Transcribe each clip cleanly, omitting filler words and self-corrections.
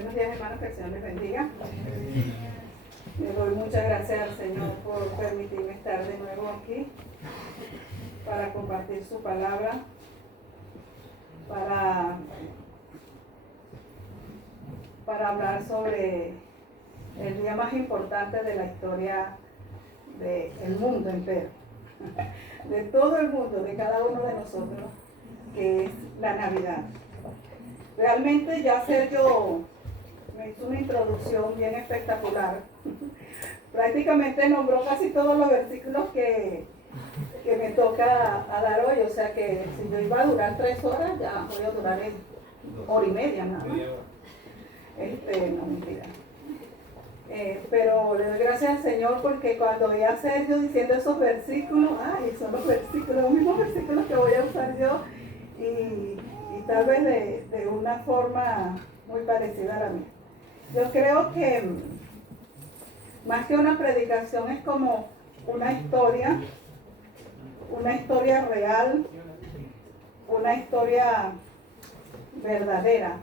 Buenos días, hermanos, que el Señor les bendiga. Le doy muchas gracias al Señor por permitirme estar de nuevo aquí para compartir su palabra, para hablar sobre el día más importante de la historia del mundo entero, de todo el mundo, de cada uno de nosotros, que es la Navidad. Realmente ya Sergio me hizo una introducción bien espectacular. Prácticamente nombró casi todos los versículos que me toca a dar hoy. O sea que si yo iba a durar 3 horas, ya voy a durar 1 hora y media nada más. No, mentira. Pero le doy gracias al Señor porque cuando oí a Sergio diciendo esos versículos, son los mismos versículos que voy a usar yo y tal vez de una forma muy parecida a la mía. Yo creo que más que una predicación es como una historia real, una historia verdadera,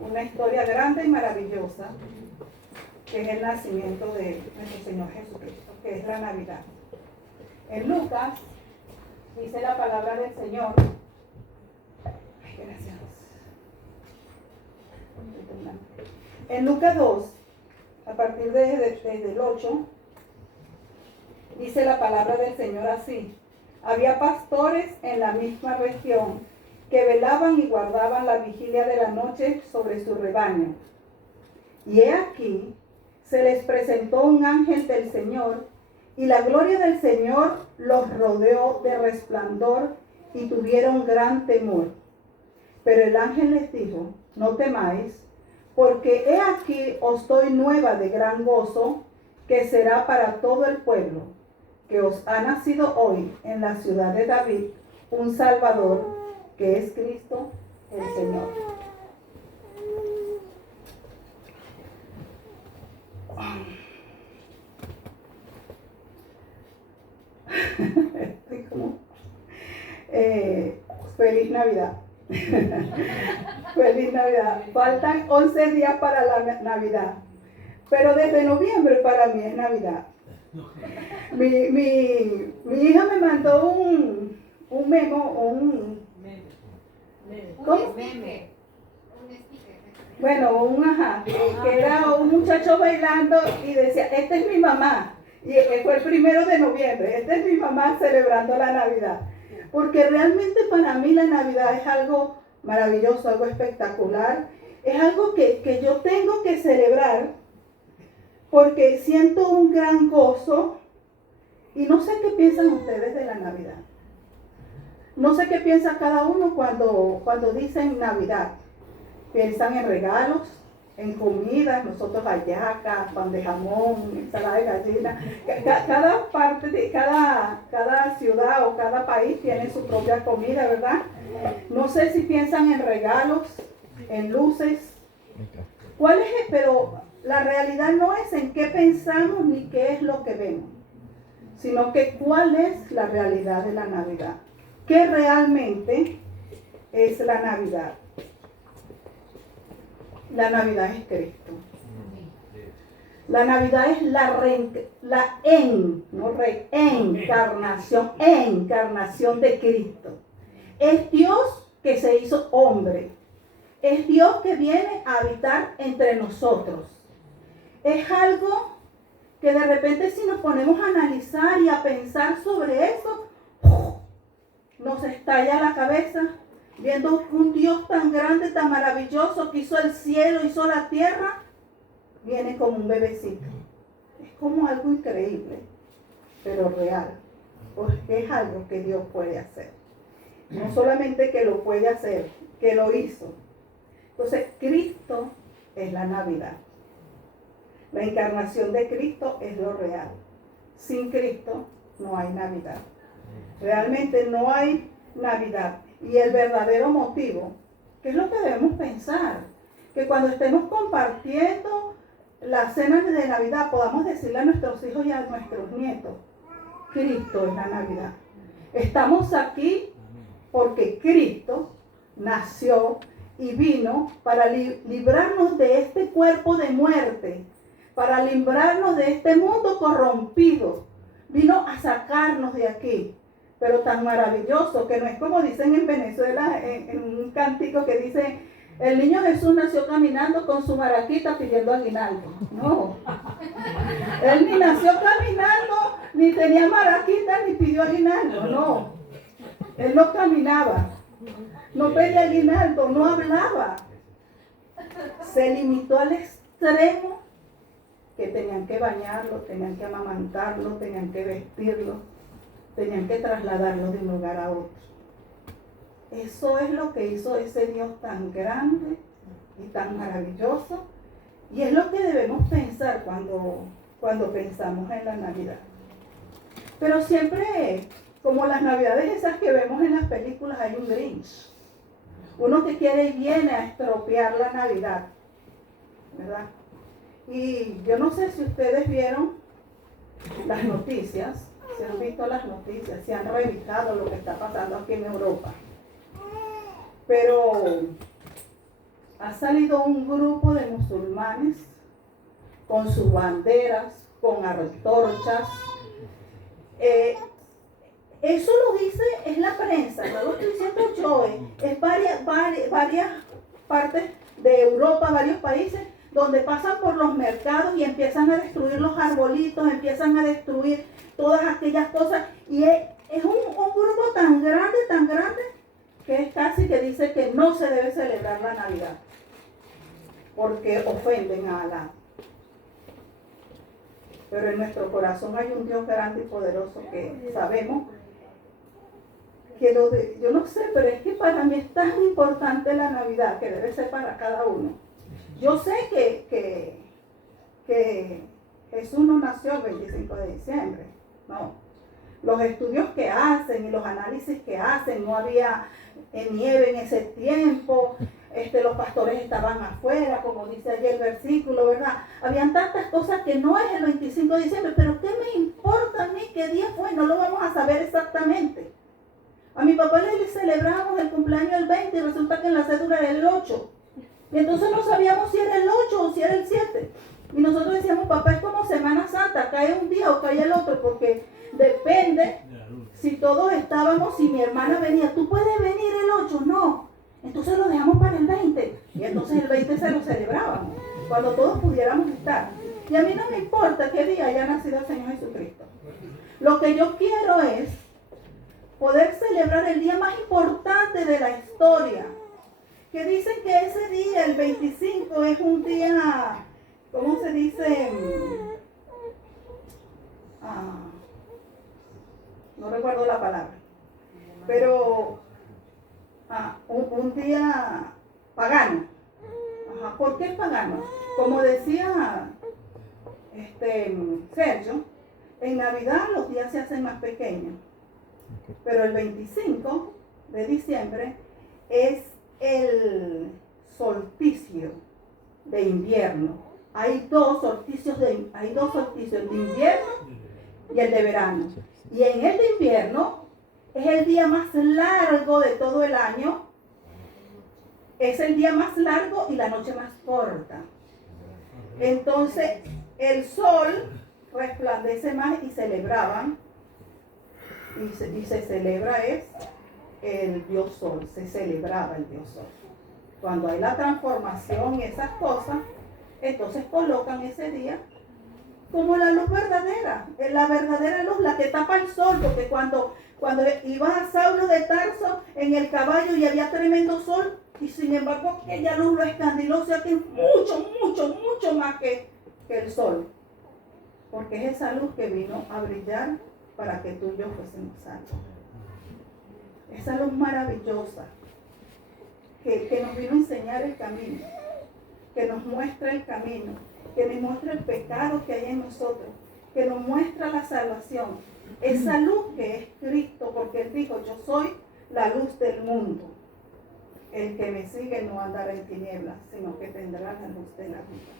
una historia grande y maravillosa, que es el nacimiento de nuestro Señor Jesucristo, que es la Navidad. En Lucas dice la palabra del Señor. Gracias. En Lucas 2, a partir del 8, dice la palabra del Señor así: había pastores en la misma región que velaban y guardaban la vigilia de la noche sobre su rebaño. Y he aquí, se les presentó un ángel del Señor, y la gloria del Señor los rodeó de resplandor, y tuvieron gran temor. Pero el ángel les dijo: no temáis, porque he aquí os doy nueva de gran gozo, que será para todo el pueblo, que os ha nacido hoy en la ciudad de David un Salvador, que es Cristo el Señor. Feliz Navidad. Feliz Navidad. Faltan 11 días para la Navidad, pero desde noviembre para mí es Navidad. Mi hija me mandó un memo, ¿cómo? Bueno, que era un muchacho bailando y decía: esta es mi mamá. Y fue el 1 de noviembre. Esta es mi mamá celebrando la Navidad. Porque realmente para mí la Navidad es algo maravilloso, algo espectacular. Es algo que yo tengo que celebrar porque siento un gran gozo. Y no sé qué piensan ustedes de la Navidad. No sé qué piensa cada uno cuando dicen Navidad. Piensan en regalos, en comidas, nosotros hallacas, pan de jamón, ensalada de gallina. Cada parte de cada ciudad o cada país tiene su propia comida, ¿verdad? No sé si piensan en regalos, en luces. Pero la realidad no es en qué pensamos ni qué es lo que vemos, sino que cuál es la realidad de la Navidad. ¿Qué realmente es la Navidad? La Navidad es Cristo. La Navidad es encarnación de Cristo. Es Dios que se hizo hombre. Es Dios que viene a habitar entre nosotros. Es algo que de repente, si nos ponemos a analizar y a pensar sobre eso, nos estalla la cabeza. Viendo un Dios tan grande, tan maravilloso, que hizo el cielo, hizo la tierra, viene como un bebecito. Es como algo increíble, pero real, porque es algo que Dios puede hacer. No solamente que lo puede hacer, que lo hizo. Entonces, Cristo es la Navidad. La encarnación de Cristo es lo real. Sin Cristo no hay Navidad. Realmente no hay Navidad. Y el verdadero motivo, ¿qué es lo que debemos pensar? Que cuando estemos compartiendo las cenas de Navidad podamos decirle a nuestros hijos y a nuestros nietos: Cristo es la Navidad. Estamos aquí porque Cristo nació y vino para librarnos de este cuerpo de muerte, para librarnos de este mundo corrompido. Vino a sacarnos de aquí. Pero tan maravilloso que no es como dicen en Venezuela, en un cántico que dice: el niño Jesús nació caminando con su maraquita pidiendo aguinaldo. No. Él ni nació caminando, ni tenía maraquita, ni pidió aguinaldo. No. Él no caminaba, no pedía aguinaldo, no hablaba. Se limitó al extremo que tenían que bañarlo, tenían que amamantarlo, tenían que vestirlo, tenían que trasladarlo de un lugar a otro. Eso es lo que hizo ese Dios tan grande y tan maravilloso. Y es lo que debemos pensar cuando pensamos en la Navidad. Pero siempre, como las Navidades esas que vemos en las películas, hay un Grinch. Uno que quiere y viene a estropear la Navidad, ¿verdad? Y yo no sé si ustedes vieron las noticias, si han visto las noticias, si han revisado lo que está pasando aquí en Europa. Pero ha salido un grupo de musulmanes con sus banderas, con antorchas. Eso lo dice, es la prensa, no lo estoy diciendo yo, es varias partes de Europa, varios países, donde pasan por los mercados y empiezan a destruir los arbolitos, empiezan a destruir todas aquellas cosas. Y es un grupo tan grande, que es casi que dice que no se debe celebrar la Navidad, porque ofenden a Alá. Pero en nuestro corazón hay un Dios grande y poderoso que sabemos que yo no sé, pero es que para mí es tan importante la Navidad, que debe ser para cada uno. Yo sé que Jesús no nació el 25 de diciembre, no. Los estudios que hacen y los análisis que hacen, no había nieve en ese tiempo, los pastores estaban afuera, como dice allí el versículo, ¿verdad? Habían tantas cosas que no es el 25 de diciembre, pero ¿qué me importa a mí qué día fue? No lo vamos a saber exactamente. A mi papá le celebramos el cumpleaños el 20 y resulta que en la cédula era el 8. Y entonces no sabíamos si era el 8 o si era el 7. Y nosotros decíamos: papá, es como Semana Santa, cae un día o cae el otro, porque depende si todos estábamos, si mi hermana venía, ¿tú puedes venir el 8? No. Entonces lo dejamos para el 20. Y entonces el 20 se lo celebrábamos, cuando todos pudiéramos estar. Y a mí no me importa qué día haya nacido el Señor Jesucristo. Lo que yo quiero es poder celebrar el día más importante de la historia. Que dicen que ese día, el 25, es un día, ¿cómo se dice? No recuerdo la palabra. Pero un día pagano. ¿Por qué pagano? Como decía Sergio, en Navidad los días se hacen más pequeños. Pero el 25 de diciembre es el solsticio de invierno. Hay dos solsticios de invierno y el de verano. Y en el de invierno es el día más largo de todo el año. Es el día más largo y la noche más corta. Entonces el sol resplandece más y celebraban. Y se celebra el Dios Sol, se celebraba el Dios Sol. Cuando hay la transformación y esas cosas, entonces colocan ese día como la luz verdadera, la verdadera luz, la que tapa el sol, porque cuando iba a Saulo de Tarso en el caballo y había tremendo sol, y sin embargo aquella luz lo escandiló, o sea que mucho más que el sol, porque es esa luz que vino a brillar para que tú y yo fuésemos salvos. Esa luz maravillosa que nos vino a enseñar el camino, que nos muestra el camino, que nos muestra el pecado que hay en nosotros, que nos muestra la salvación. Esa luz que es Cristo, porque Él dijo: yo soy la luz del mundo. El que me sigue no andará en tinieblas, sino que tendrá la luz de la vida.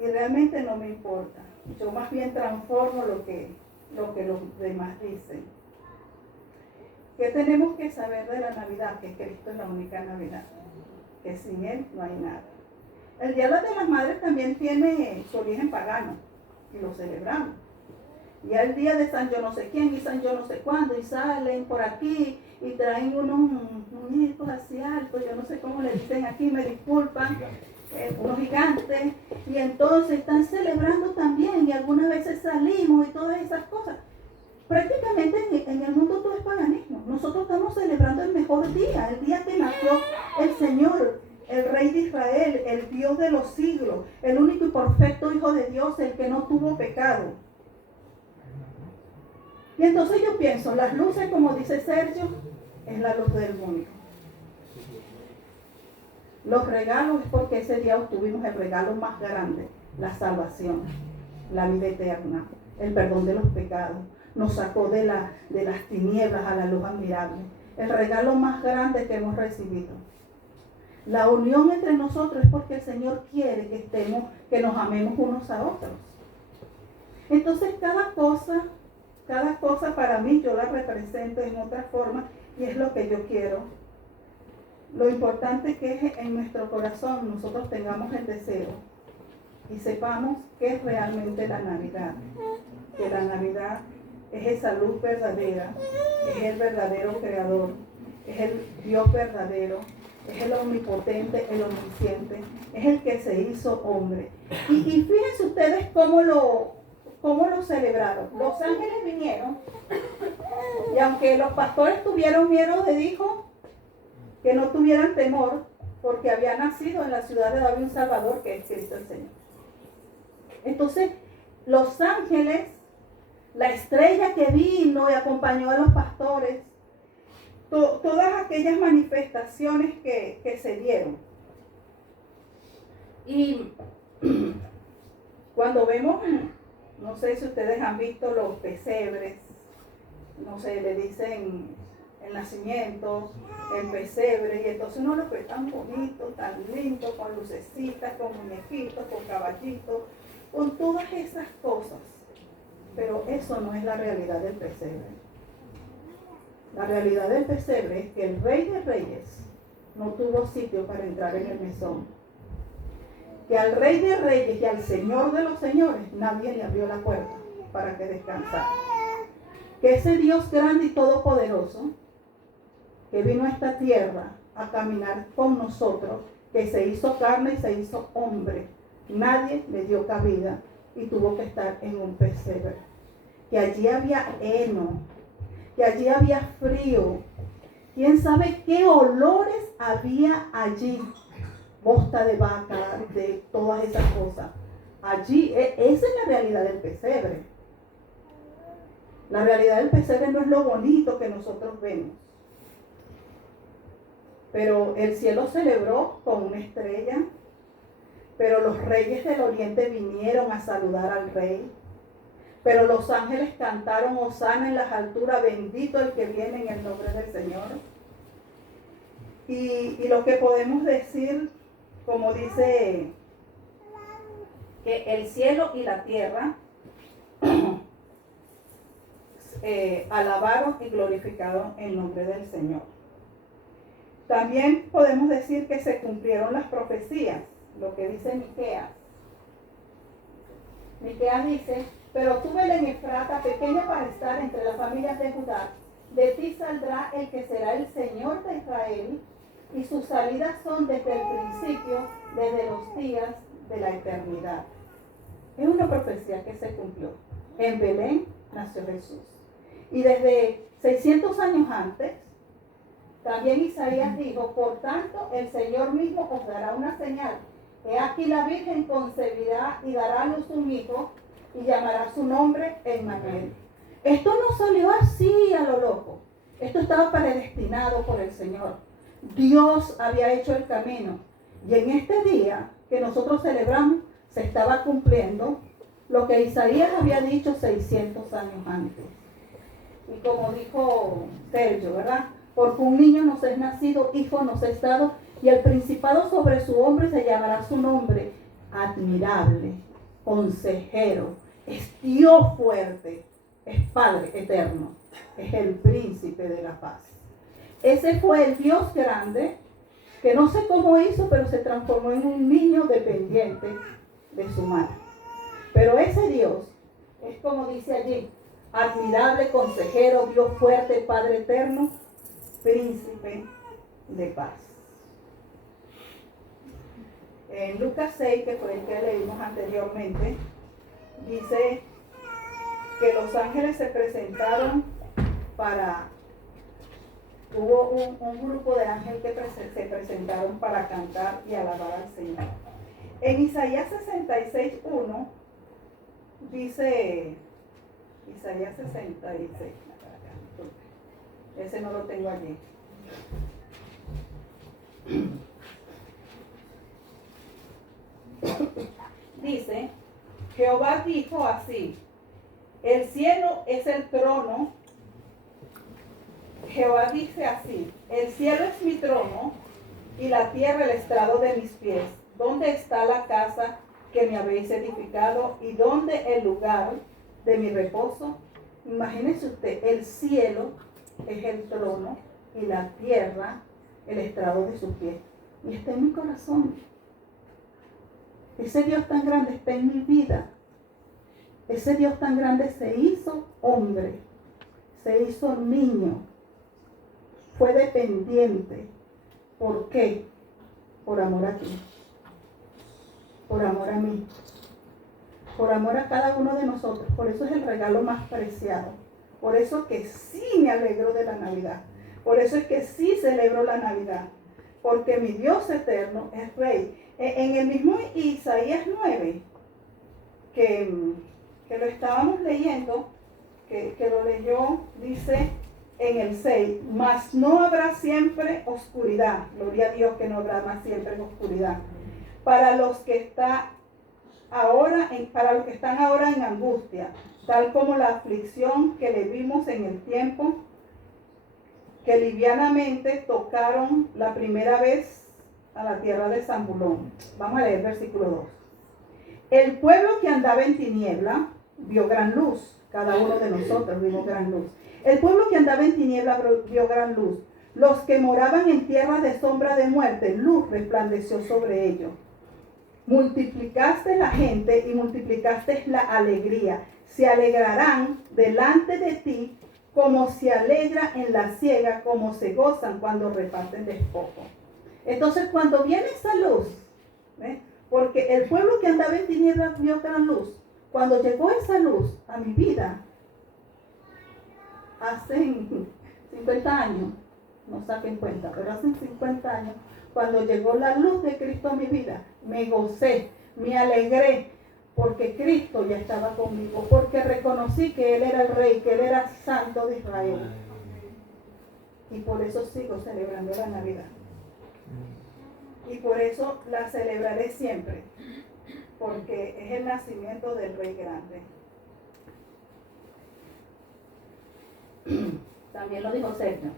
Y realmente no me importa. Yo más bien transformo lo que los demás dicen. ¿Qué tenemos que saber de la Navidad? Que Cristo es la única Navidad, que sin Él no hay nada. El Día de las Madres también tiene su origen pagano y lo celebramos. Y el día de San yo no sé quién y San yo no sé cuándo y salen por aquí y traen unos muñecos así altos, yo no sé cómo le dicen aquí, me disculpan, unos gigantes, y entonces están celebrando también y algunas veces salimos y todas esas cosas. Prácticamente en el mundo todo es paganismo. Nosotros estamos celebrando el mejor día, el día que nació el Señor, el Rey de Israel, el Dios de los siglos, el único y perfecto Hijo de Dios, el que no tuvo pecado. Y entonces yo pienso, las luces, como dice Sergio, es la luz del mundo. Los regalos es porque ese día obtuvimos el regalo más grande, la salvación, la vida eterna, el perdón de los pecados. Nos sacó de las tinieblas a la luz admirable. El regalo más grande que hemos recibido. La unión entre nosotros es porque el Señor quiere que nos amemos unos a otros. Entonces cada cosa para mí yo la represento en otra forma y es lo que yo quiero. Lo importante que es en nuestro corazón nosotros tengamos el deseo y sepamos qué es realmente la Navidad. Que la Navidad es esa luz verdadera, es el verdadero creador, es el Dios verdadero, es el omnipotente, el omnisciente, es el que se hizo hombre. Y fíjense ustedes cómo lo celebraron. Los ángeles vinieron y aunque los pastores tuvieron miedo, les dijo que no tuvieran temor porque había nacido en la ciudad de David un Salvador que es Cristo el Señor. Entonces los ángeles, la estrella que vino y acompañó a los pastores, todas aquellas manifestaciones que se dieron. Y cuando vemos, no sé si ustedes han visto los pesebres, no sé, le dicen el nacimiento, el pesebre, y entonces uno lo ve tan bonito, tan lindo, con lucecitas, con muñequitos, con caballitos, con todas esas cosas. Pero eso no es la realidad del pesebre. La realidad del pesebre es que el Rey de Reyes no tuvo sitio para entrar en el mesón. Que al Rey de Reyes y al Señor de los Señores nadie le abrió la puerta para que descansara. Que ese Dios grande y todopoderoso que vino a esta tierra a caminar con nosotros, que se hizo carne y se hizo hombre, nadie le dio cabida y tuvo que estar en un pesebre. Que allí había heno, que allí había frío, quién sabe qué olores había allí, bosta de vaca, de todas esas cosas. Allí, esa es la realidad del pesebre. La realidad del pesebre no es lo bonito que nosotros vemos. Pero el cielo celebró con una estrella, pero los reyes del oriente vinieron a saludar al rey. Pero los ángeles cantaron hosana en las alturas, bendito el que viene en el nombre del Señor. Y lo que podemos decir, como dice, que el cielo y la tierra alabaron y glorificaron el nombre del Señor. También podemos decir que se cumplieron las profecías, lo que dice Miqueas. Miqueas dice: pero tú, Belén Efrata, pequeña para estar entre las familias de Judá, de ti saldrá el que será el Señor de Israel, y sus salidas son desde el principio, desde los días de la eternidad. Es una profecía que se cumplió. En Belén nació Jesús. Y desde 600 años antes, también Isaías dijo: por tanto, el Señor mismo os dará una señal. He aquí la Virgen concebirá y dará a luz un hijo, y llamará su nombre Emmanuel. Esto no salió así a lo loco. Esto estaba predestinado por el Señor. Dios había hecho el camino. Y en este día que nosotros celebramos, se estaba cumpliendo lo que Isaías había dicho 600 años antes. Y como dijo Sergio, ¿verdad? Porque un niño nos es nacido, hijo nos es dado, y el principado sobre su hombro, se llamará su nombre admirable, consejero, es Dios fuerte, es Padre eterno, es el príncipe de la paz. Ese fue el Dios grande que no sé cómo hizo, pero se transformó en un niño dependiente de su madre. Pero ese Dios es como dice allí, admirable consejero, Dios fuerte, Padre eterno, príncipe de paz. En Lucas 6, que fue el que leímos anteriormente, dice que los ángeles se presentaron hubo un grupo de ángeles que se presentaron para cantar y alabar al Señor. En Isaías 66:1 dice, Isaías 66, ese no lo tengo allí. Dice, Jehová dijo así, el cielo es el trono. Jehová dice así, el cielo es mi trono y la tierra el estrado de mis pies. ¿Dónde está la casa que me habéis edificado y dónde el lugar de mi reposo? Imagínese usted, el cielo es el trono y la tierra el estrado de sus pies. Y está en mi corazón. Ese Dios tan grande está en mi vida. Ese Dios tan grande se hizo hombre, se hizo niño, fue dependiente. ¿Por qué? Por amor a ti, por amor a mí, por amor a cada uno de nosotros. Por eso es el regalo más preciado. Por eso que sí me alegro de la Navidad. Por eso es que sí celebro la Navidad. Porque mi Dios eterno es Rey. En el mismo Isaías 9, que lo estábamos leyendo, que lo leyó, dice en el 6, mas no habrá siempre oscuridad. Gloria a Dios que no habrá más siempre oscuridad. Para los que están ahora en angustia, tal como la aflicción que le vimos en el tiempo que livianamente tocaron la primera vez a la tierra de Zambulón. Vamos a leer versículo 2. El pueblo que andaba en tiniebla vio gran luz. Cada uno de nosotros vimos gran luz. El pueblo que andaba en tiniebla vio gran luz. Los que moraban en tierra de sombra de muerte, luz resplandeció sobre ellos. Multiplicaste la gente y multiplicaste la alegría. Se alegrarán delante de ti como se alegra en la siega, como se gozan cuando reparten despojo. Entonces, cuando viene esa luz, porque el pueblo que andaba en tinieblas vio gran luz, cuando llegó esa luz a mi vida, hace 50 años, no saquen cuenta, pero hace 50 años, cuando llegó la luz de Cristo a mi vida, me gocé, me alegré, porque Cristo ya estaba conmigo, porque reconocí que Él era el Rey, que Él era Santo de Israel. Y por eso sigo celebrando la Navidad. Y por eso la celebraré siempre, porque es el nacimiento del Rey grande. También lo dijo Sergio.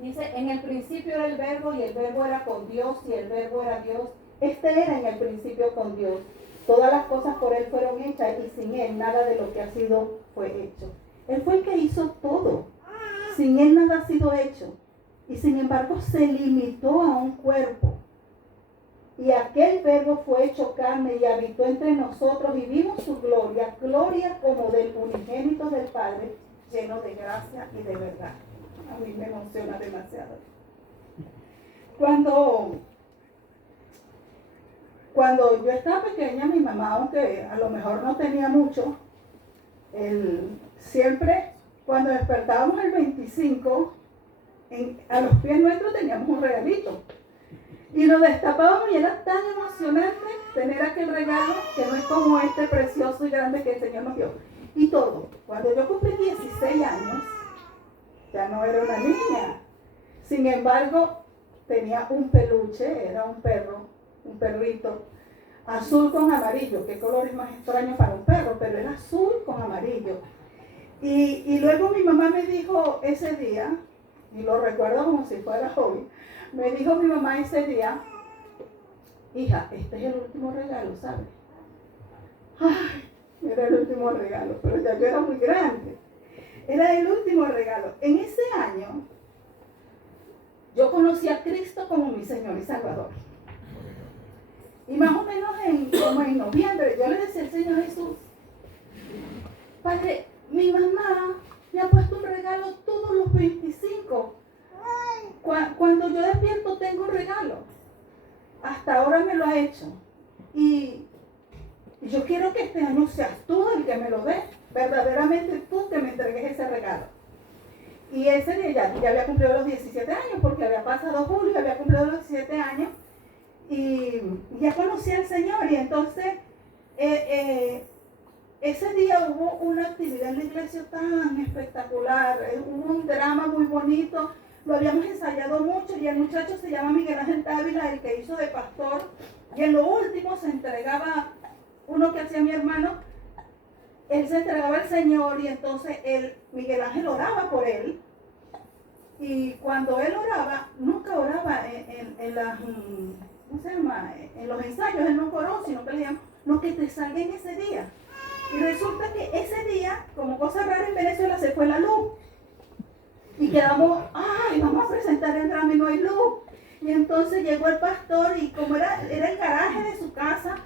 Dice, en el principio era el verbo y el verbo era con Dios y el verbo era Dios. Este era en el principio con Dios. Todas las cosas por Él fueron hechas y sin Él nada de lo que ha sido fue hecho. Él fue el que hizo todo. Sin Él nada ha sido hecho. Y sin embargo se limitó a un cuerpo. Y aquel verbo fue hecho carne y habitó entre nosotros y vimos su gloria, gloria como del unigénito del Padre, lleno de gracia y de verdad. A mí me emociona demasiado. Cuando yo estaba pequeña, mi mamá, aunque a lo mejor no tenía mucho, siempre cuando despertábamos el 25, a los pies nuestros teníamos un regalito. Y lo destapábamos y era tan emocionante tener aquel regalo que no es como este precioso y grande que el Señor nos dio. Y todo. Cuando yo cumplí 16 años, ya no era una niña. Sin embargo, tenía un peluche, era un perro, un perrito, azul con amarillo. Qué color es más extraño para un perro, pero era azul con amarillo. Y luego mi mamá me dijo ese día, y lo recuerdo como si fuera hoy, me dijo mi mamá ese día, hija, este es el último regalo, ¿sabes? Ay, Era el último regalo, pero ya yo era muy grande. Era el último regalo. En ese año, yo conocí a Cristo como mi Señor y Salvador. Y más o menos como en noviembre, yo le decía al Señor Jesús, Padre, mi mamá me ha puesto un regalo todos los 25. Cuando yo despierto tengo un regalo. Hasta ahora me lo ha hecho. Y yo quiero que este año seas tú el que me lo dé. Verdaderamente tú que me entregues ese regalo. Y ese día ya había cumplido los 17 años, porque había pasado julio, había cumplido los 17 años. Y ya conocí al Señor. Y entonces ese día hubo una actividad en la iglesia tan espectacular. Hubo un drama muy bonito. Lo habíamos ensayado mucho y el muchacho se llama Miguel Ángel Dávila, el que hizo de pastor. Y en lo último se entregaba, uno que hacía mi hermano, él se entregaba al Señor y entonces Miguel Ángel oraba por él. Y cuando él oraba, nunca oraba en los ensayos, él no oró, sino que le decían, lo que te salga en ese día. Y resulta que ese día, como cosa rara en Venezuela, se fue la luz. Y quedamos, vamos a presentar el drama y no hay luz. Y entonces llegó el pastor y como era el garaje de su casa,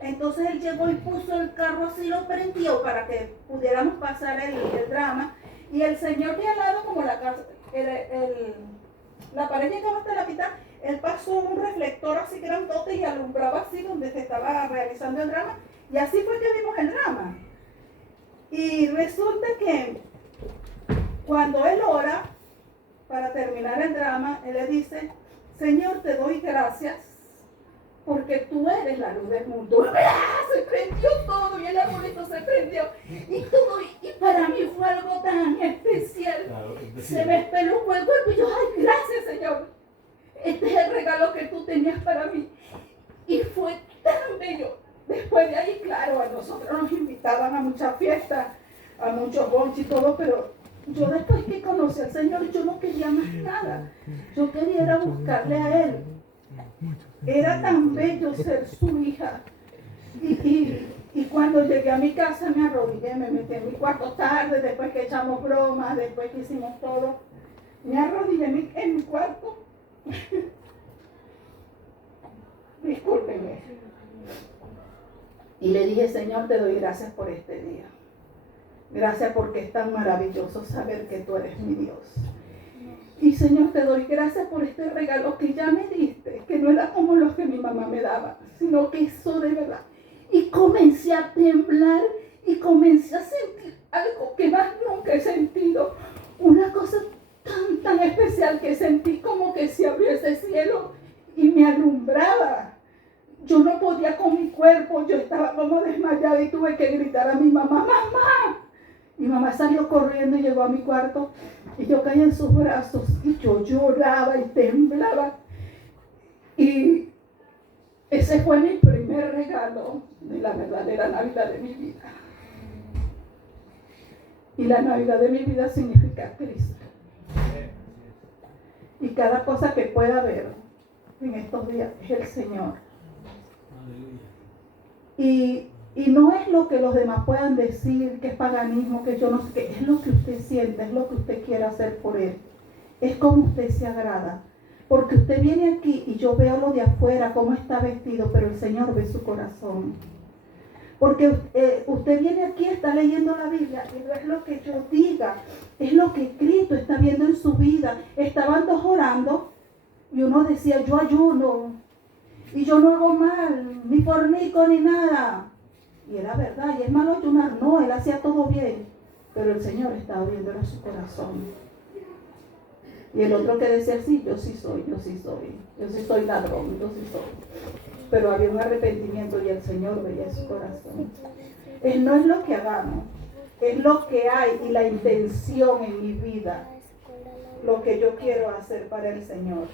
entonces él llegó y puso el carro así, lo prendió para que pudiéramos pasar el drama. Y el señor de al lado, como la pared llegaba hasta la mitad, él pasó un reflector así grandote y alumbraba así donde se estaba realizando el drama. Y así fue que vimos el drama. Y resulta que cuando él ora, para terminar el drama, él le dice, Señor, te doy gracias porque tú eres la luz del mundo. Se prendió todo y el arbolito se prendió. Y todo, y para mí fue algo tan especial. Claro, se me espeluznó el cuerpo y yo, ay, gracias, Señor. Este es el regalo que tú tenías para mí. Y fue tan bello. Después de ahí, claro, a nosotros nos invitaban a muchas fiestas, a muchos bonches y todo, pero yo después que conocí al Señor, yo no quería más nada. Yo quería ir a buscarle a Él. Era tan bello ser su hija. Y cuando llegué a mi casa me arrodillé, me metí en mi cuarto tarde, después que echamos bromas, después que hicimos todo. Me arrodillé en mi cuarto. Discúlpeme. Y le dije, Señor, te doy gracias por este día. Gracias porque es tan maravilloso saber que tú eres mi Dios. Y Señor, te doy gracias por este regalo que ya me diste, que no era como los que mi mamá me daba, sino que eso de verdad. Y comencé a temblar y comencé a sentir algo que más nunca he sentido. Una cosa tan especial que sentí como que se abrió ese cielo y me alumbraba. Yo no podía con mi cuerpo, yo estaba como desmayada y tuve que gritar a mi mamá, ¡mamá! Mi mamá salió corriendo y llegó a mi cuarto y yo caí en sus brazos y yo lloraba y temblaba. Y ese fue mi primer regalo de la verdadera Navidad de mi vida. Y la Navidad de mi vida significa Cristo. Y cada cosa que pueda haber en estos días es el Señor. Y no es lo que los demás puedan decir, que es paganismo, que yo no sé qué, es lo que usted siente, es lo que usted quiere hacer por Él. Es como usted se agrada. Porque usted viene aquí y yo veo lo de afuera, cómo está vestido, pero el Señor ve su corazón. Porque usted viene aquí, está leyendo la Biblia y no es lo que yo diga, es lo que Cristo está viendo en su vida. Estaban dos orando y uno decía, yo ayuno y yo no hago mal, ni fornico ni nada. Y era verdad, y es malo ayunar, no, él hacía todo bien, pero el Señor estaba viendo en su corazón. Y el otro que decía, sí, yo sí soy ladrón, yo sí soy. Pero había un arrepentimiento y el Señor veía su corazón. No es lo que hagamos, es lo que hay y la intención en mi vida, lo que yo quiero hacer para el Señor.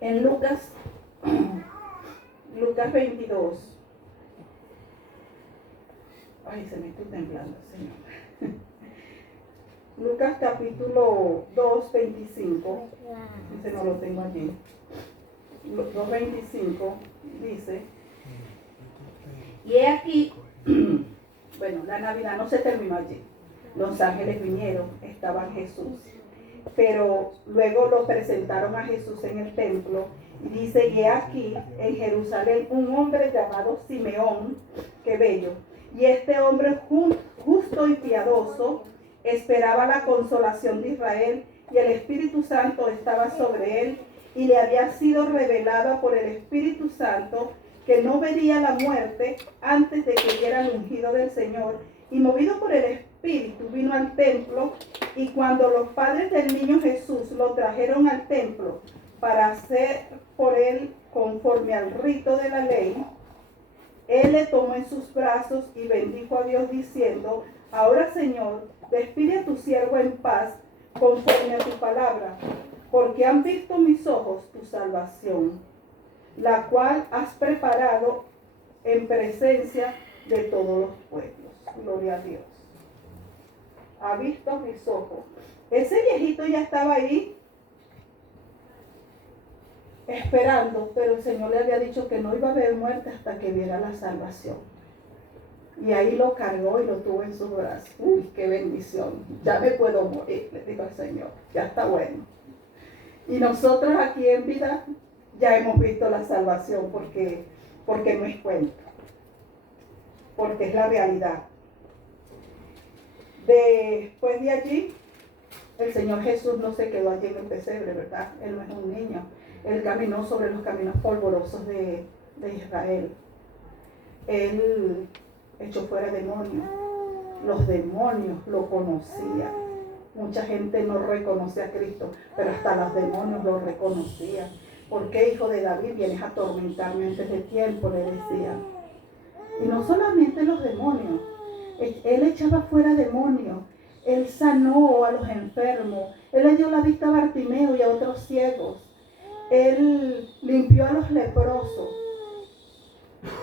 En Lucas 22. Ay, se me está temblando, Señor. Lucas capítulo 2, 25. Ese no lo tengo allí. 2:25 dice: Y he aquí, bueno, la Navidad no se terminó allí. Los ángeles vinieron, estaban Jesús. Pero luego lo presentaron a Jesús en el templo. Y dice, y he aquí en Jerusalén un hombre llamado Simeón, qué bello. Y este hombre justo y piadoso esperaba la consolación de Israel, y el Espíritu Santo estaba sobre él, y le había sido revelada por el Espíritu Santo que no vería la muerte antes de que viera el ungido del Señor. Y movido por el Espíritu vino al templo, y cuando los padres del niño Jesús lo trajeron al templo para hacer por él conforme al rito de la ley, él le tomó en sus brazos y bendijo a Dios diciendo, ahora Señor, despide a tu siervo en paz conforme a tu palabra, porque han visto mis ojos tu salvación, la cual has preparado en presencia de todos los pueblos. Gloria a Dios. Ha visto mis ojos. Ese viejito ya estaba ahí esperando, pero el Señor le había dicho que no iba a haber muerte hasta que viera la salvación. Y ahí lo cargó y lo tuvo en sus brazos. Uy, qué bendición. Ya me puedo morir, le digo al Señor. Ya está bueno. Y nosotros aquí en vida ya hemos visto la salvación porque no es cuento. Porque es la realidad. Después de allí, el Señor Jesús no se quedó allí en el pesebre, ¿verdad? Él no es un niño. Él caminó sobre los caminos polvorosos de Israel. Él echó fuera demonios. Los demonios lo conocían. Mucha gente no reconoce a Cristo, pero hasta los demonios lo reconocían. ¿Por qué, hijo de David, vienes a atormentarme antes de tiempo?, le decían. Y no solamente los demonios. Él echaba fuera demonios. Él sanó a los enfermos. Él le dio la vista a Bartimeo y a otros ciegos. Él limpió a los leprosos.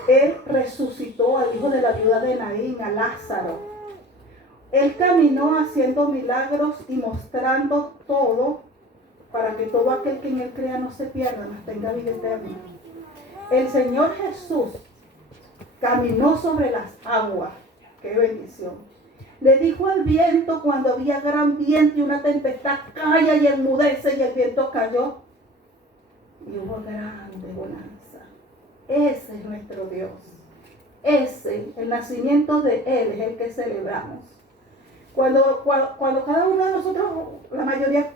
Él resucitó al hijo de la viuda de Naín, a Lázaro. Él caminó haciendo milagros y mostrando todo para que todo aquel que en él crea no se pierda, mas tenga vida eterna. El Señor Jesús caminó sobre las aguas. ¡Qué bendición! Le dijo al viento cuando había gran viento y una tempestad, calla y enmudece, y el viento cayó. Y hubo grande bonanza. Ese es nuestro Dios. Ese, el nacimiento de Él es el que celebramos. Cuando cada uno de nosotros, la mayoría,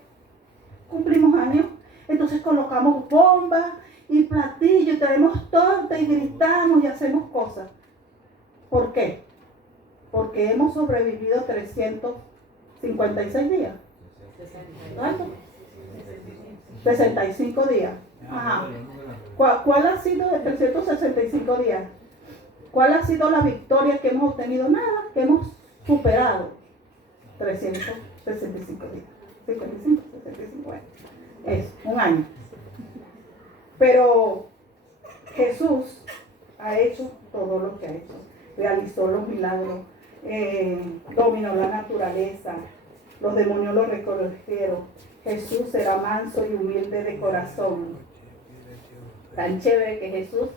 cumplimos años, entonces colocamos bombas y platillos, y traemos torta y gritamos y hacemos cosas. ¿Por qué? Porque hemos sobrevivido 356 días. ¿Cuánto? 65 días. Ajá. ¿Cuál ha sido de 365 días? ¿Cuál ha sido la victoria que hemos obtenido? Nada, que hemos superado 365 días. 55, 65 años. Es un año. Pero Jesús ha hecho todo lo que ha hecho. Realizó los milagros, dominó la naturaleza, los demonios lo reconocieron. Jesús era manso y humilde de corazón. Tan chévere que Jesús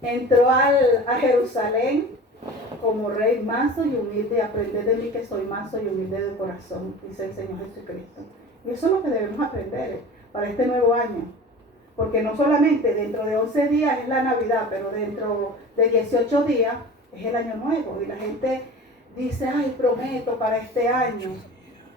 entró a Jerusalén como rey manso y humilde. Aprended de mí que soy manso y humilde de corazón, dice el Señor Jesucristo. Y eso es lo que debemos aprender para este nuevo año. Porque no solamente dentro de 11 días es la Navidad, pero dentro de 18 días es el año nuevo. Y la gente dice, ay, prometo para este año.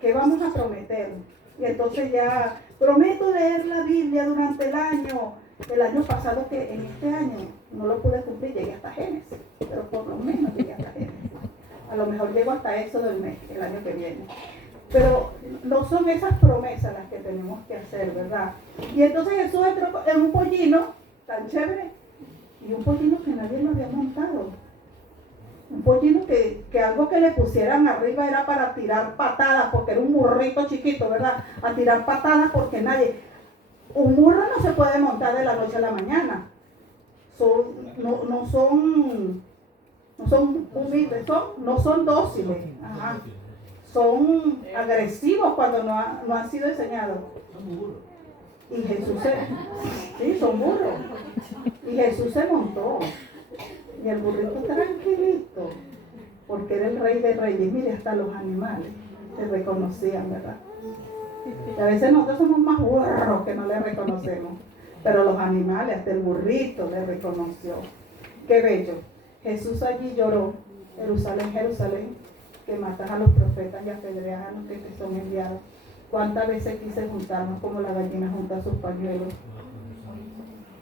¿Qué vamos a prometer? Y entonces ya, prometo leer la Biblia durante el año. El año pasado, que en este año no lo pude cumplir, llegué hasta Génesis. Pero por lo menos llegué hasta Génesis. A lo mejor llego hasta Éxodo el año que viene. Pero no son esas promesas las que tenemos que hacer, ¿verdad? Y entonces Jesús entró en un pollino tan chévere, y un pollino que nadie lo había montado. Un pollino que algo que le pusieran arriba era para tirar patadas, porque era un burrito chiquito, ¿verdad? A tirar patadas porque nadie... Un burro no se puede montar de la noche a la mañana. No son humildes, no son dóciles. Ajá. Son agresivos cuando no han sido enseñados. Son burros. Y Jesús sí, son burros. Y Jesús se montó. Y el burrito tranquilito, porque era el rey de reyes. Mire, hasta los animales le reconocían, ¿verdad? Y a veces nosotros somos más burros que no le reconocemos, pero los animales, hasta el burrito le reconoció. Qué bello. Jesús allí lloró: Jerusalén, Jerusalén, que matas a los profetas y apedreas a los que te son enviados. ¿Cuántas veces quise juntarnos como la gallina junta sus pañuelos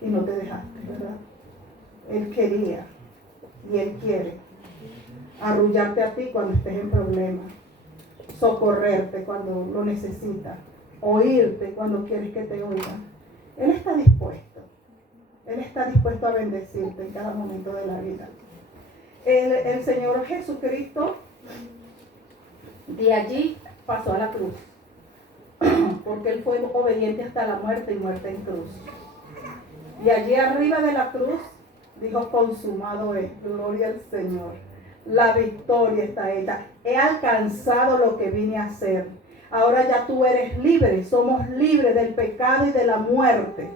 y no te dejaste, verdad? Él quería y Él quiere arrullarte a ti cuando estés en problemas, socorrerte cuando lo necesitas, oírte cuando quieres que te oigan. Él está dispuesto. Él está dispuesto a bendecirte en cada momento de la vida. El Señor Jesucristo de allí pasó a la cruz, porque Él fue obediente hasta la muerte y muerte en cruz. Y allí arriba de la cruz dijo: consumado es, gloria al Señor. La victoria está hecha. He alcanzado lo que vine a hacer. Ahora ya tú eres libre. Somos libres del pecado y de la muerte.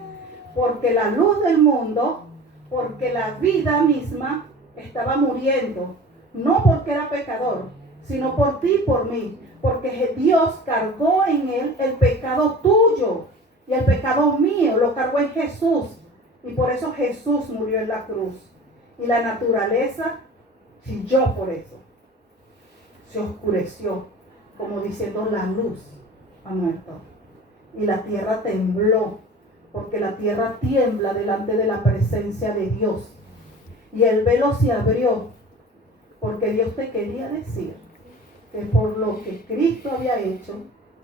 Porque la luz del mundo, porque la vida misma estaba muriendo. No porque era pecador, sino por ti y por mí. Porque Dios cargó en Él el pecado tuyo y el pecado mío. Lo cargó en Jesús. Y por eso Jesús murió en la cruz. Y la naturaleza chilló por eso. Se oscureció, como diciendo: la luz ha muerto. Y la tierra tembló, porque la tierra tiembla delante de la presencia de Dios. Y el velo se abrió, porque Dios te quería decir que por lo que Cristo había hecho,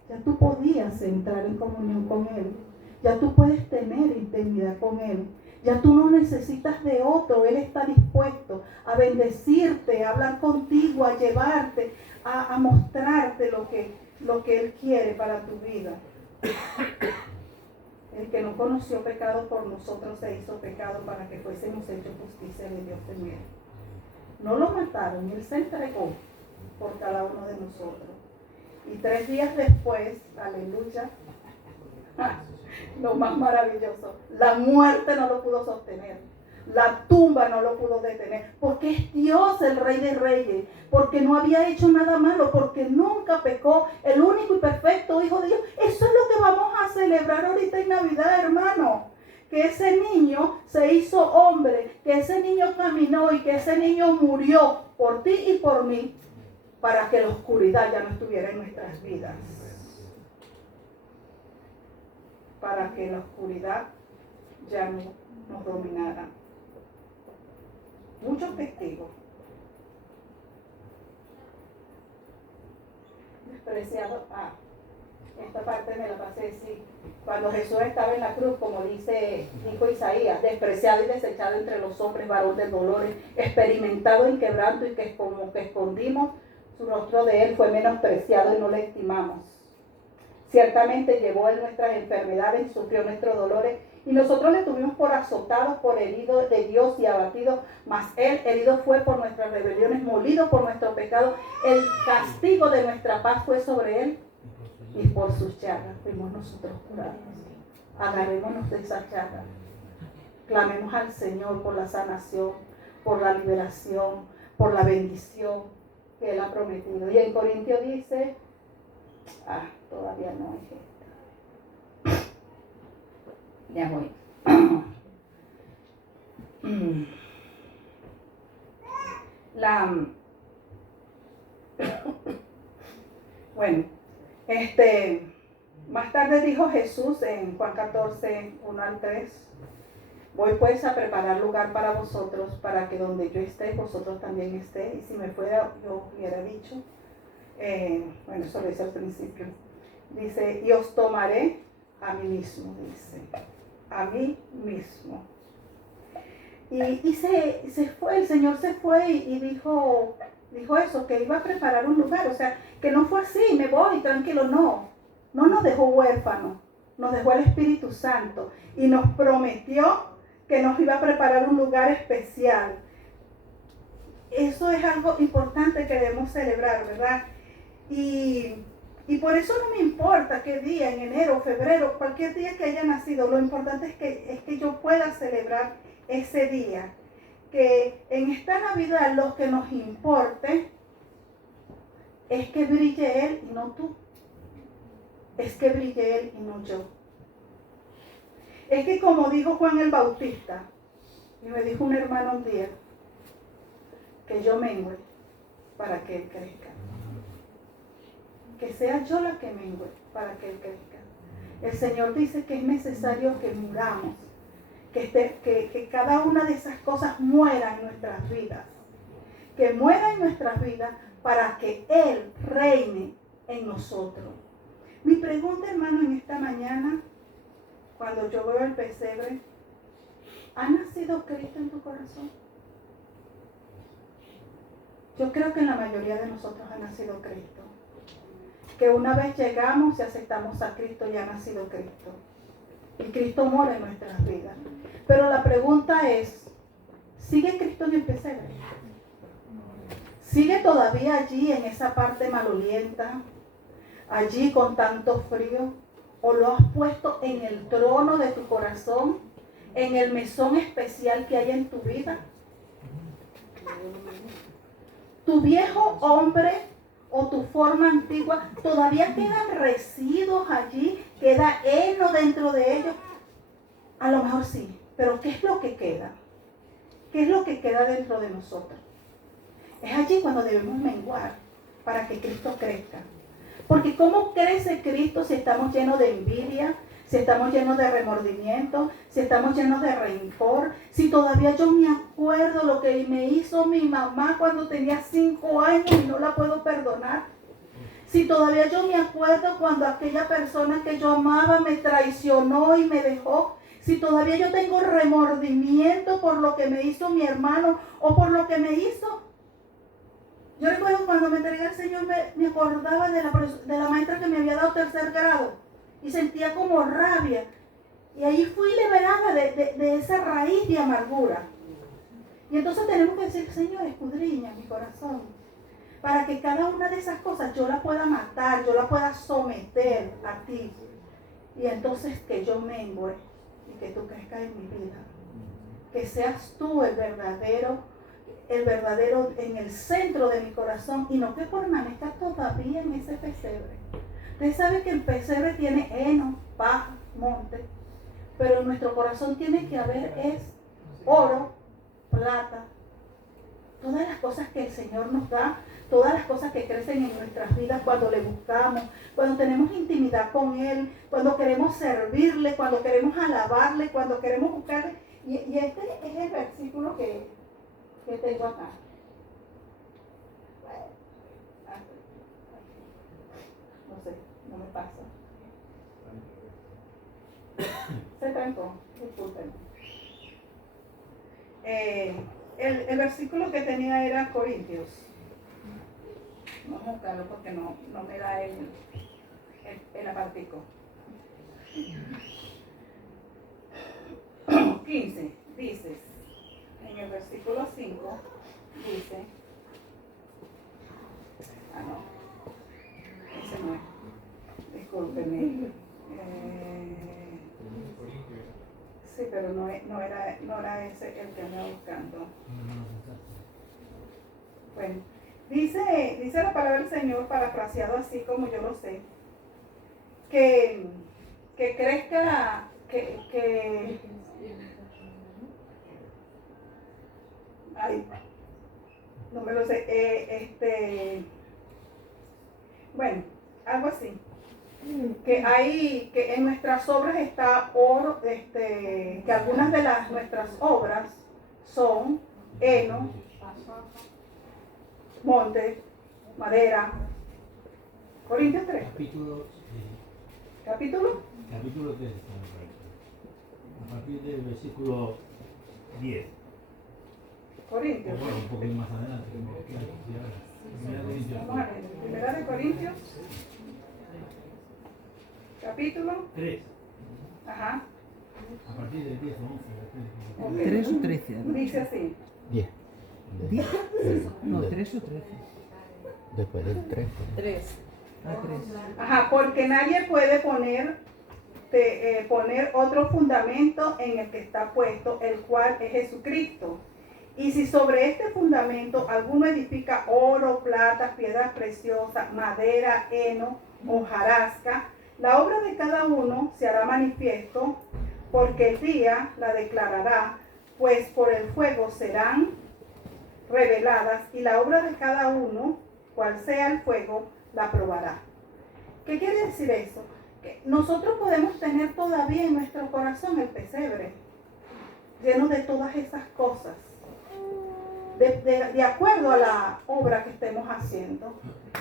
ya tú podías entrar en comunión con Él. Ya tú puedes tener intimidad con Él. Ya tú no necesitas de otro. Él está dispuesto a bendecirte, a hablar contigo, a llevarte, a mostrarte lo que Él quiere para tu vida. El que no conoció pecado por nosotros se hizo pecado para que fuésemos hechos justicia de Dios en Él. No lo mataron, Él se entregó por cada uno de nosotros. Y 3 días después, aleluya, lo más maravilloso, la muerte no lo pudo sostener, la tumba no lo pudo detener, porque es Dios el Rey de Reyes, porque no había hecho nada malo, porque nunca pecó, el único y perfecto Hijo de Dios. Eso es lo que vamos a celebrar ahorita en Navidad, hermano. Que ese niño se hizo hombre, que ese niño caminó y que ese niño murió por ti y por mí, para que la oscuridad ya no estuviera en nuestras vidas. Para que la oscuridad ya no nos dominara. Muchos testigos. Despreciado. Esta parte me la pasé así. Cuando Jesús estaba en la cruz, como dijo Isaías: despreciado y desechado entre los hombres, varón de dolores, experimentado en quebranto, y que como que escondimos su rostro de Él, fue menospreciado y no le estimamos. Ciertamente llevó Él nuestras enfermedades y sufrió nuestros dolores, y nosotros le tuvimos por azotados, por herido de Dios y abatido, mas Él herido fue por nuestras rebeliones, molido por nuestro pecado. El castigo de nuestra paz fue sobre Él, y por sus llagas fuimos nosotros curados. Agarrémonos de esa llaga. Clamemos al Señor por la sanación, por la liberación, por la bendición que Él ha prometido. Y en Corintios dice, todavía no es esta. Ya voy. Bueno, más tarde dijo Jesús en Juan 14, 1 al 3: voy pues a preparar lugar para vosotros, para que donde yo esté, vosotros también estéis. Y si me fuera, yo hubiera dicho, bueno, eso lo dice al principio. Dice: y os tomaré a mí mismo, dice, a mí mismo. Y se fue, el Señor se fue y dijo eso, que iba a preparar un lugar. O sea, que no fue así, me voy, tranquilo, no nos dejó huérfanos, nos dejó el Espíritu Santo y nos prometió que nos iba a preparar un lugar especial. Eso es algo importante que debemos celebrar, ¿verdad? Y por eso no me importa qué día, en enero, febrero, cualquier día que haya nacido. Lo importante es que yo pueda celebrar ese día, que en esta Navidad lo que nos importe es que brille Él y no tú. Es que brille Él y no yo. Es que como dijo Juan el Bautista, y me dijo un hermano un día, que yo mengüe para que Él crezca. Que sea yo la que mengüe para que Él crezca. El Señor dice que es necesario que muramos, que cada una de esas cosas muera en nuestras vidas. Que muera en nuestras vidas para que Él reine en nosotros. Mi pregunta, hermano, en esta mañana, cuando yo veo el pesebre, ¿ha nacido Cristo en tu corazón? Yo creo que en la mayoría de nosotros ha nacido Cristo. Que una vez llegamos y aceptamos a Cristo, ya ha nacido Cristo. Y Cristo mora en nuestras vidas. Pero la pregunta es, ¿sigue Cristo en el pesebre? ¿Sigue todavía allí en esa parte malolienta? Allí con tanto frío? ¿O lo has puesto en el trono de tu corazón? ¿En el mesón especial que hay en tu vida? Tu viejo hombre o tu forma antigua, todavía quedan residuos allí, queda heno dentro de ellos. A lo mejor sí, pero ¿qué es lo que queda? ¿Qué es lo que queda dentro de nosotros? Es allí cuando debemos menguar para que Cristo crezca. Porque ¿cómo crece Cristo si estamos llenos de envidia? Si estamos llenos de remordimiento, si estamos llenos de rencor, si todavía yo me acuerdo lo que me hizo mi mamá cuando tenía 5 años y no la puedo perdonar. Si todavía yo me acuerdo cuando aquella persona que yo amaba me traicionó y me dejó. Si todavía yo tengo remordimiento por lo que me hizo mi hermano o por lo que me hizo. Yo recuerdo cuando me entregué al Señor me acordaba de la maestra que me había dado 3er grado. Y sentía como rabia. Y ahí fui liberada de esa raíz de amargura. Y entonces tenemos que decir, Señor, escudriña mi corazón. Para que cada una de esas cosas yo la pueda matar, yo la pueda someter a ti. Y entonces que yo mengue y que tú crezcas en mi vida. Que seas tú el verdadero en el centro de mi corazón y no que permanezca todavía en ese pesebre. Usted sabe que el pesebre tiene heno, paja, monte, pero en nuestro corazón tiene que haber es oro, plata, todas las cosas que el Señor nos da, todas las cosas que crecen en nuestras vidas cuando le buscamos, cuando tenemos intimidad con Él, cuando queremos servirle, cuando queremos alabarle, cuando queremos buscarle. Y este es el versículo que tengo acá. No sé, no me pasa. Se trancó, disculpen. El versículo que tenía era Corintios. Vamos a buscarlo porque no me da el apartico. 15, dice, en el versículo 5, dice, ese no es, discúlpenme. Sí, pero no era ese el que andaba buscando. Bueno, dice la palabra del Señor, parafraseado así como yo lo sé, que crezca, ay, no me lo sé, bueno, algo así. Que en nuestras obras está oro, que algunas de nuestras obras son heno, monte, madera. Corintios 3. Capítulo 3. A partir del versículo 10. Corintios. Bueno, un poquito más adelante. Vamos a ver, Primera de Corintios. Capítulo 3. Ajá. A partir del 10 o 11. Okay. 3 o 13. Dice así. 10. ¿10? No, 3 o 13. Después del 3. 3. Ah, 3. Ajá, porque nadie puede poner otro fundamento en el que está puesto, el cual es Jesucristo. Y si sobre este fundamento alguno edifica oro, plata, piedras preciosas, madera, heno, hojarasca, la obra de cada uno se hará manifiesto, porque el día la declarará, pues por el fuego serán reveladas, y la obra de cada uno, cual sea el fuego, la probará. ¿Qué quiere decir eso? Que nosotros podemos tener todavía en nuestro corazón el pesebre, lleno de todas esas cosas, de acuerdo a la obra que estemos haciendo.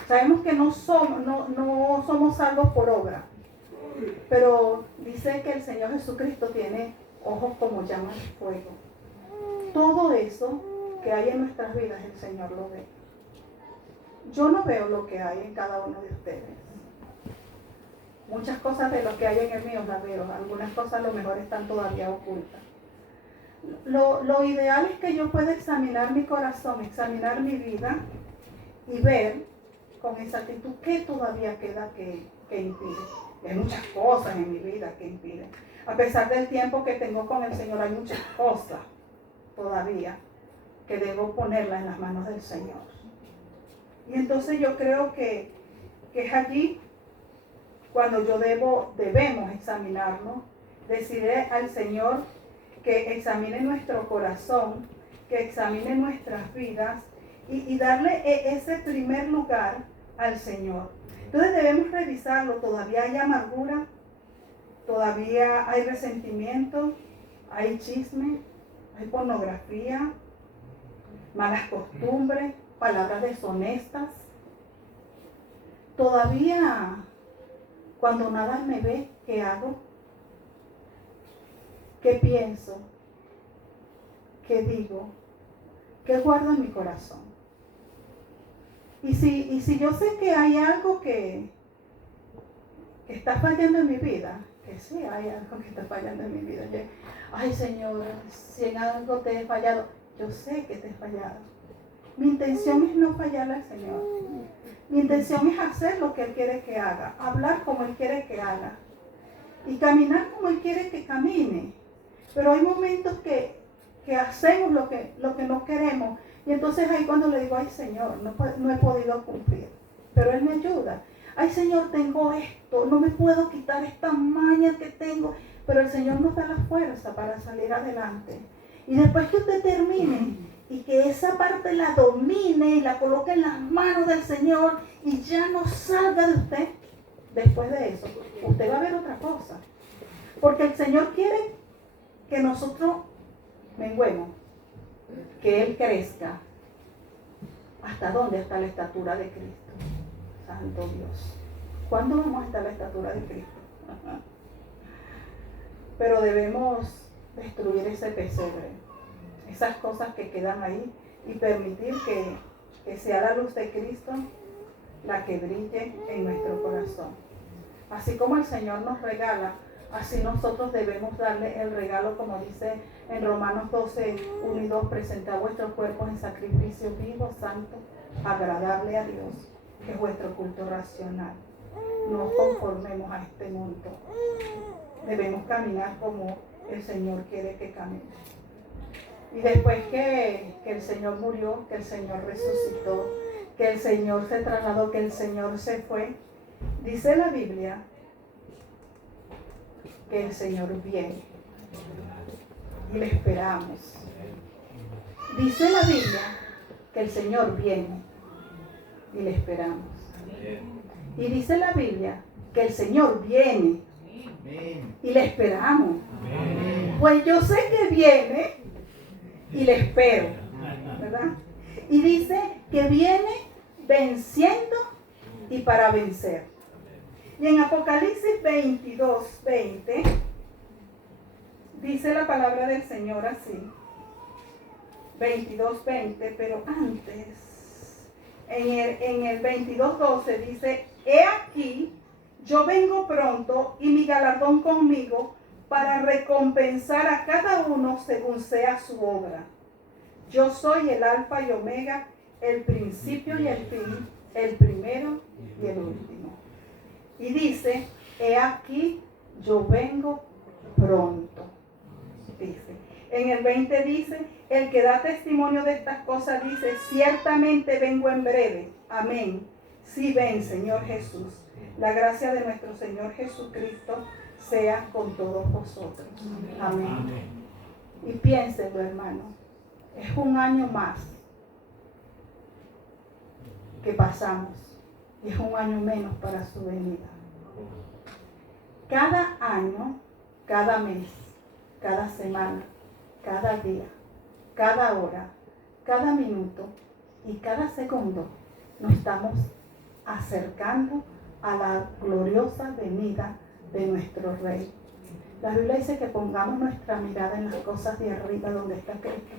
Sabemos que no somos salvos por obra, pero dice que el Señor Jesucristo tiene ojos como llamas de fuego. Todo eso que hay en nuestras vidas, el Señor lo ve. Yo no veo lo que hay en cada uno de ustedes. Muchas cosas de lo que hay en el mío las veo, algunas cosas a lo mejor están todavía ocultas. Lo ideal es que yo pueda examinar mi corazón, examinar mi vida y ver con exactitud qué todavía queda que impide. Hay muchas cosas en mi vida que impiden. A pesar del tiempo que tengo con el Señor, hay muchas cosas todavía que debo ponerlas en las manos del Señor. Y entonces yo creo que es allí cuando debemos examinarnos, decirle al Señor que examine nuestro corazón, que examine nuestras vidas y darle ese primer lugar al Señor. Entonces debemos revisarlo. Todavía hay amargura, todavía hay resentimiento, hay chisme, hay pornografía, malas costumbres, palabras deshonestas. Todavía cuando nada me ve, ¿qué hago? ¿Qué pienso? ¿Qué digo? ¿Qué guardo en mi corazón? Y si yo sé que hay algo que está fallando en mi vida, que sí hay algo que está fallando en mi vida. Ay, Señor, si en algo te he fallado, yo sé que te he fallado. Mi intención es no fallarle al Señor. Mi intención es hacer lo que Él quiere que haga, hablar como Él quiere que haga y caminar como Él quiere que camine. Pero hay momentos que hacemos lo que no queremos, y entonces ahí cuando le digo, ay Señor, no he podido cumplir, pero Él me ayuda. Ay Señor, tengo esto, no me puedo quitar esta maña que tengo, pero el Señor nos da la fuerza para salir adelante. Y después que usted termine y que esa parte la domine y la coloque en las manos del Señor y ya no salga de usted, después de eso, usted va a ver otra cosa. Porque el Señor quiere que nosotros menguemos, que Él crezca. ¿Hasta dónde? Hasta la estatura de Cristo. Santo Dios. ¿Cuándo vamos a estar a la estatura de Cristo? Pero debemos destruir ese pesebre, esas cosas que quedan ahí, y permitir que sea la luz de Cristo la que brille en nuestro corazón. Así como el Señor nos regala, así nosotros debemos darle el regalo, como dice en Romanos 12, 1 y 2, presentad vuestros cuerpos en sacrificio vivo, santo, agradable a Dios, que es vuestro culto racional. No conformemos a este mundo. Debemos caminar como el Señor quiere que camine. Y después que el Señor murió, que el Señor resucitó, que el Señor se trasladó, que el Señor se fue, dice la Biblia que el Señor viene y le esperamos. Dice la Biblia que el Señor viene y le esperamos. Y dice la Biblia que el Señor viene y le esperamos. Pues yo sé que viene y le espero, ¿verdad? Y dice que viene venciendo y para vencer. Y en Apocalipsis 22:20 dice la palabra del Señor así, 22:20, pero antes, en el 22:12 dice, he aquí, yo vengo pronto y mi galardón conmigo para recompensar a cada uno según sea su obra. Yo soy el Alfa y Omega, el principio y el fin, el primero y el último. Y dice, he aquí, yo vengo pronto. Dice, En el 20 dice, el que da testimonio de estas cosas dice, ciertamente vengo en breve. Amén. Sí ven, Señor Jesús. La gracia de nuestro Señor Jesucristo sea con todos vosotros. Amén. Y piénsenlo, hermano. Es un año más que pasamos. Y es un año menos para su venida. Cada año, cada mes, cada semana, cada día, cada hora, cada minuto y cada segundo nos estamos acercando a la gloriosa venida de nuestro Rey. La Biblia dice que pongamos nuestra mirada en las cosas de arriba donde está Cristo,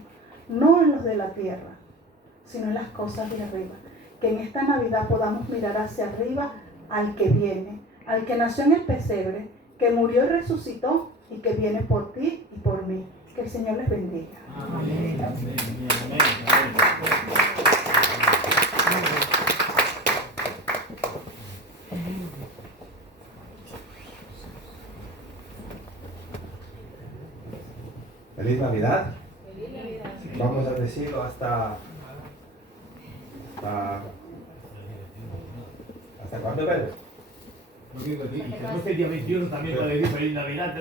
no en los de la tierra, sino en las cosas de arriba. Que en esta Navidad podamos mirar hacia arriba al que viene, al que nació en el pesebre, que murió y resucitó y que viene por ti y por mí. Que el Señor les bendiga. Amén. Feliz Navidad. Vamos a decirlo hasta cuándo, Pedro. Porque el día 21 también puede decir feliz Navidad.